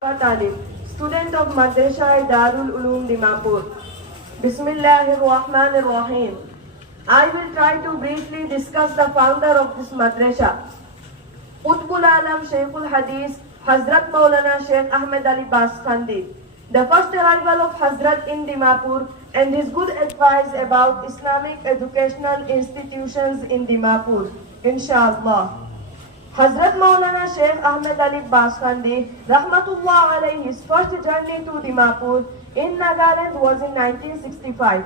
Talib, student of Madrasa Darul Uloom Dimapur. Bismillahirrahmanirrahim. I will try to briefly discuss the founder of this madrasa. Qutbul Alam Shaykhul Hadith, Hazrat Maulana Sheikh Ahmed Ali Baskhandi. The first arrival of Hazrat in Dimapur and his good advice about Islamic educational institutions in Dimapur. Inshallah. Hazrat Maulana Sheikh Ahmed Ali Baskhandi, Rahmatullah alayhi's first journey to Dimapur in Nagaland was in 1965.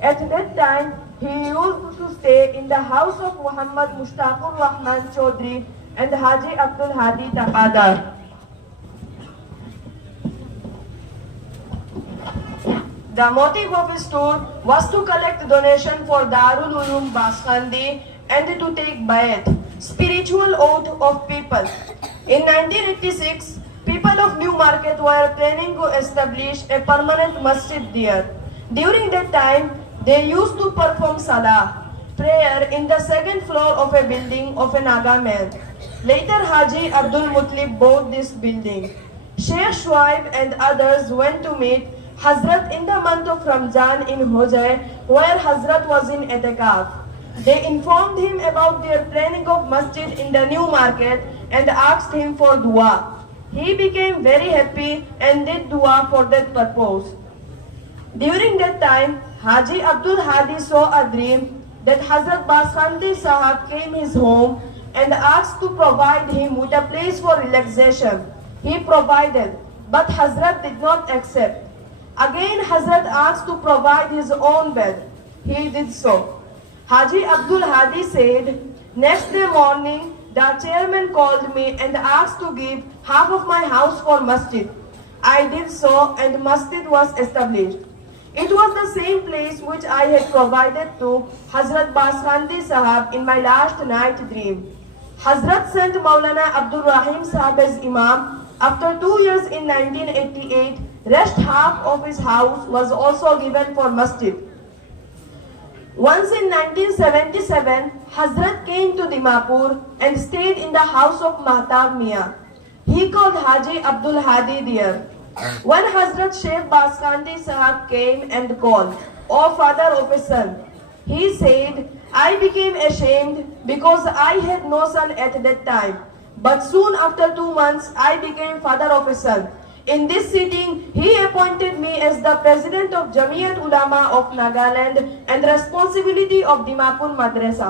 At that time, he used to stay in the house of Muhammad Mushtaqur Rahman Chaudhry and Haji Abdul Hadi Taqadar. The motive of his tour was to collect donation for Darul Uloom Baskhandi and to take bayat, spiritual oath of people. In 1986, people of New Market were planning to establish a permanent masjid there. During that time, they used to perform salah, prayer in the second floor of a building of a Naga man. Later, Haji Abdul Mutlib bought this building. Sheikh Shuaib and others went to meet Hazrat in the month of Ramzan in Hojai, where Hazrat was in Etikaf. They informed him about their planning of masjid in the New Market and asked him for dua. He became very happy and did dua for that purpose. During that time, Haji Abdul Hadi saw a dream that Hazrat Baskhandi Sahab came his home and asked to provide him with a place for relaxation. He provided, but Hazrat did not accept. Again, Hazrat asked to provide his own bed. He did so. Haji Abdul Hadi said, next day morning, the chairman called me and asked to give half of my house for masjid. I did so and masjid was established. It was the same place which I had provided to Hazrat Baskhandi Sahab in my last night dream. Hazrat sent Maulana Abdul Rahim Sahab as Imam. After 2 years in 1988, rest half of his house was also given for masjid. Once in 1977, Hazrat came to Dimapur and stayed in the house of Mahtab Mian. He called Haji Abdul Hadi there. When Hazrat Sheikh Baskhandi Sahab came and called, "O father of a son," he said, "I became ashamed because I had no son at that time. But soon after 2 months, I became father of a son. In this sitting, he appointed me as the president of Jamiyat Ulama of Nagaland and responsibility of Dimapur Madrasa."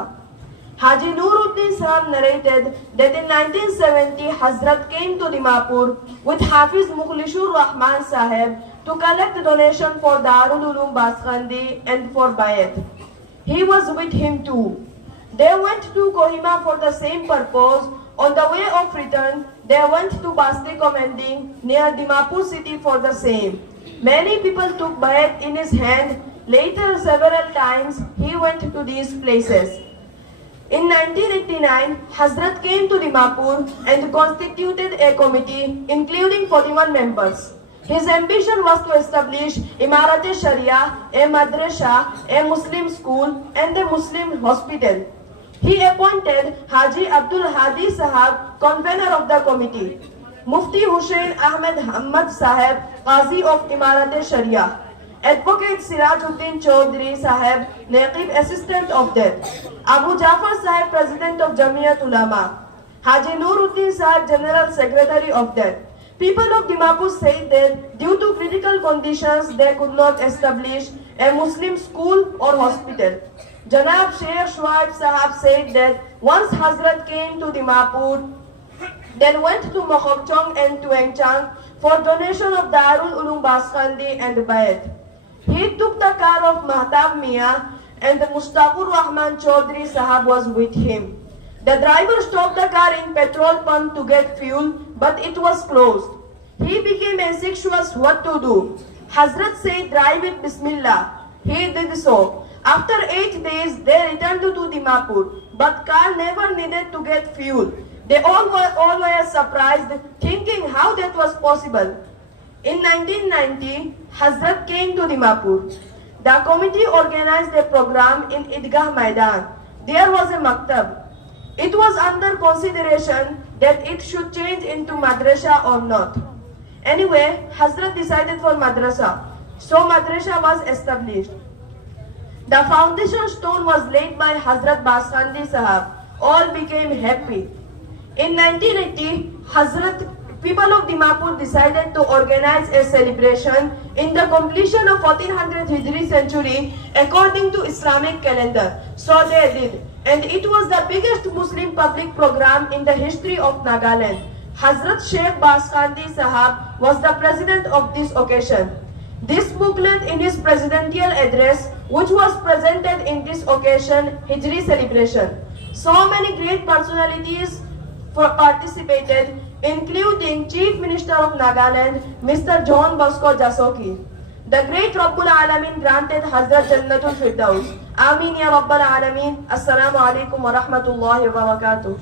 Haji Nuruddin Sahab narrated that in 1970, Hazrat came to Dimapur with Hafiz Mukhlishur Rahman Sahib to collect donation for Darul Uloom Baskhandi and for Bayat. He was with him too. They went to Kohima for the same purpose. On the way of return, they went to Basti Commanding near Dimapur city for the same. Many people took bayat in his hand. Later, several times, he went to these places. In 1989, Hazrat came to Dimapur and constituted a committee including 41 members. His ambition was to establish Imarat-e-Sharia, a madrasa, a Muslim school and a Muslim hospital. He appointed Haji Abdul Hadi Sahab convener of the committee, Mufti Hussain Ahmed Hamad Sahib, Qazi of Imarat-e-Sharia, Advocate Sirajuddin Chaudhry Sahib, Naqib assistant of that, Abu Jafar Sahib, president of Jamiyat Ulama, Haji Nuruddin Sahib, general secretary of that. People of Dimapur said that due to critical conditions, they could not establish a Muslim school or hospital. Janab Sheikh Shuaib Sahab said that once Hazrat came to Dimapur, then went to Mokhokchong and Tuengchang for donation of Darul Uloom Baskhandi and Bayat. He took the car of Mahtab Mian and Mushtaqur Rahman Chaudhry Sahab was with him. The driver stopped the car in petrol pump to get fuel, but it was closed. He became anxious what to do. Hazrat said, "Drive it Bismillah." He did so. After 8 days, they returned to Dimapur, but car never needed to get fuel. They all were surprised, thinking how that was possible. In 1990, Hazrat came to Dimapur. The committee organized a program in Idgah Maidan. There was a maktab. It was under consideration that it should change into madrasa or not. Anyway, Hazrat decided for madrasa. So madrasa was established. The foundation stone was laid by Hazrat Baskhandi Sahab. All became happy. In 1980, people of Dimapur decided to organize a celebration in the completion of 1400 Hijri century according to Islamic calendar. So they did. And it was the biggest Muslim public program in the history of Nagaland. Hazrat Sheikh Baskhandi Sahab was the president of this occasion. This booklet in his presidential address, which was presented in this occasion, Hijri celebration. So many great personalities participated, including Chief Minister of Nagaland, Mr. John Bosco Jasoki. The great Rabbul Alamin granted Hazrat Jannatul Firdaus. Amin ya Rabbal Alamin. Assalamu alaikum wa rahmatullahi wa barakatuh.